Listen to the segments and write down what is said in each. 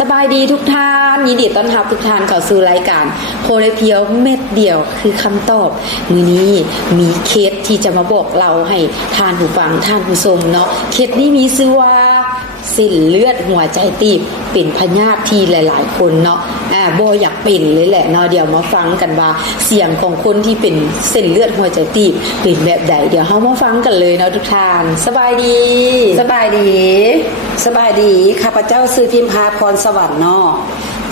สบายดีทุกท่านยินดีต้อนรับทุกท่านเข้าสู่รายการโคเรเพียวเม็ดเดียวคือคำตอบมือนี้มีเคสที่จะมาบอกเราให้ท่านผู้ฟังท่านผู้ชมเนาะเคสนี้มีชื่อว่าสิ้นเลือดหัวใจตีบเป็นพญาติที่หลาย ๆ คนเนาะอ่าโบอยากเป็นเลยแหละเนาะเดี๋ยวมาฟังกันว่าเสียงของคนที่เป็นเส้นเลือดหัวใจตีบเป็นแบบใดเดี๋ยวเฮามาฟังกันเลยเนาะทุกท่านสบายดี สบายดี สบายดีข้าพเจ้าซื้อพิมพาพรสวรรค์เนาะ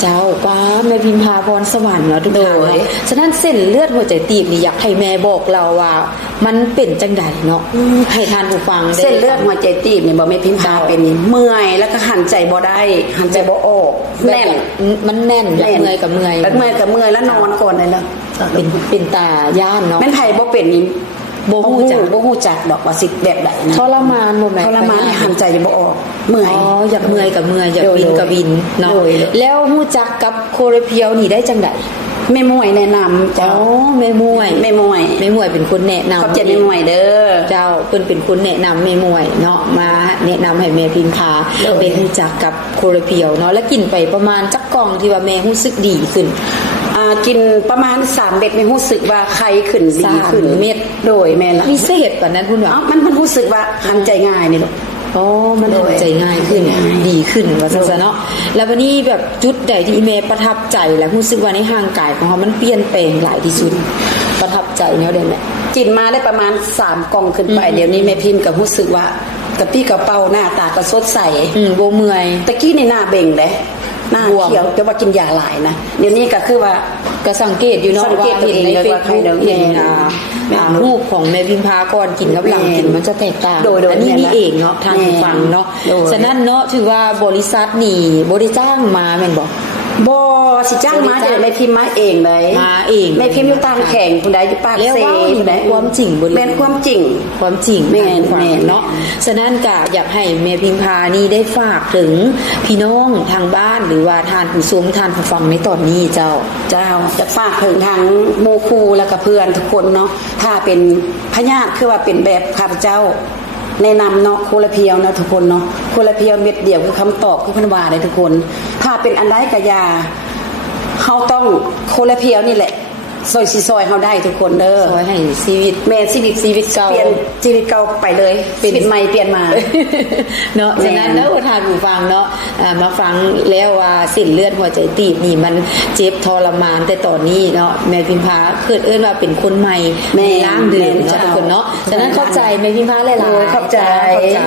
เจ้าป้าแม่พิมพาพรสวรรค์เนาะทุกท่านโดยเนาะฉะนั้นเส้นเลือดหัวใจตีบนี่อยากให้แม่บอกเราว่า มันเป็นจังใดเนาะอืมให้ทานผู้ฟังได้เส้นเลือดหัวใจตีบเนี่ยบ่แม่พิมพาเป็นเมื่อยแล้วก็หันใจบ่ได้หันใจบ่ออกแน่แน่นนมันแน่นอยากเมื่อยกับเมื่อยแล้วเมื่อยกับเมื่อยแล้วนอนก่อนเลยแล้วเป็นเป็นตาย่านเนาะแม่นไผบ่เป็นนี่ บ่ฮู้จักบ่ฮู้จักดอกว่าสิแบบใดนะทรมานบ่แม่ทรมานให้หันใจบ่ออก เมื่อยอ๋ออยากเมื่อยกับเมื่อยอยากโดยบินกับบินเนาะโดยแล้วฮู้จักกับโคเรเพียวนี่ได้จังใดแม่มวยแนะนำอ๋เจ้าอแม่มวยแม่มวยแม่มวยเป็นคนแนะนำขอบใจแม่มวยเด้อเจ้าเพิ่นเป็นคนแนะนำแม่มวยเนาะมาแนะนำให้แม่พิมพาโดยเป็นรู้จักกับโคโรเพียวเนาะแล้วกินไปประมาณจักกล่องที่ว่าแม่รู้สึกดีขึ้นอ่า กินประมาณ3เม็ดไม่รู้สึกว่าไข้ขึ้นดีสามขึ้นเม็ดโดยแม่นละมีเศษกว่านั้นคุณว่าเอ้ามันมันรู้สึกว่าหันใจง่ายนี่ลูกอ๋อมันโดยทำใจง่ายขึ้นง่ายดีขึ้นว่าซั่นซะเนาะแล้ววันนี้แบบจุดใดที่แม่ประทับใจและรู้สึกว่าในร่างกายของเขามันเปลี่ยนแปลงหลายที่สุด ประทับใจแนวใดแม่กินมาได้ประมาณ3กล่องขึ้นไปอืมเดี๋ยวนี้แม่พิมพ์ก็รู้สึกว่ากระปี้กระเป๋าหน้าตาก็สดใสอืมบ่เมื่อยตะกี้นี่หน้าเบ่งเด้ หน้าบวมเขียวแต่ว่ากินยาหลายนะเดี๋ยวนี้ก็คือว่าก็สังเกตอยู่เนาะสังเกตว่าเห็นในตัวเฟเองซว่าใครบุ๊กเดินเห็นอ่าแม่อ่ารูปของแม่พิมพาก่อนกินกับหลังกินแม่มันจะแตกต่างโดยโดยอันนี้แม่นี่เองเนาะทางแม่ฟังเนาะโดยฉะนั้นเนาะถือว่าบริษัทนี่บริจ้างมาแม่นบอก บ่สิจ้างมาบริจาคเดี๋ยวแม่พิมพ์มาเองเลยมาเองแม่พิมพ์อยู่ตามแข่งคุณใดอยู่ปากแล้วเซว่านี่คุณใดความจริงบ่ได้แม่นความจริง ความจริงแม่นทางฟังแม่นเนาะฉะนั้นก็อยากให้แม่พิมพานี่ได้ฝากถึงพี่น้องทางบ้านหรือว่าทานผู้ชมทานผู้ฟังในตอนนี้เจ้าเจ้าจะฝากถึงทางโมคูแล้วก็เพื่อนทุกคนเนาะถ้าเป็นพญาติคือว่าเป็นแบบข้าพเจ้า แนะนำเนาะโคละเพียวนะทุกคนเนาะโคละเพียวเม็ดเดียวคือคำตอบคือเพันวาเลยทุกคน ถ้าเป็นอันใดกะยาเขาต้องโคละเพียวนี่แหละ ซอยซีซอยเฮาได้ทุกคนเด้อขอให้ชีวิตแม่ชีวิตชีวิตเก่าเปลี่ยนชีวิตเก่าไปเลยชีวิตใหม่เปลี่ยนมาเนาะแม่ฉะนั้นแล้วทานผู้ฟังเนาะอ่ามาฟังแล้วว่าสิ้นเลือดหัวใจตีบนี่มันเจ็บทรมานแต่ตอนนี้เนาะแม่พิมพาเกิดเอื้อนว่าเป็นคนใหม่แม่ในร่างเดิมแม่เนาะเจ้าทุกคนเนาะฉะนั้นเข้าใจแม่พิมพาหลายโอ้ยๆเข้าใจเข้าใจ